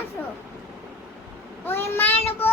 আসো। ওই মারবো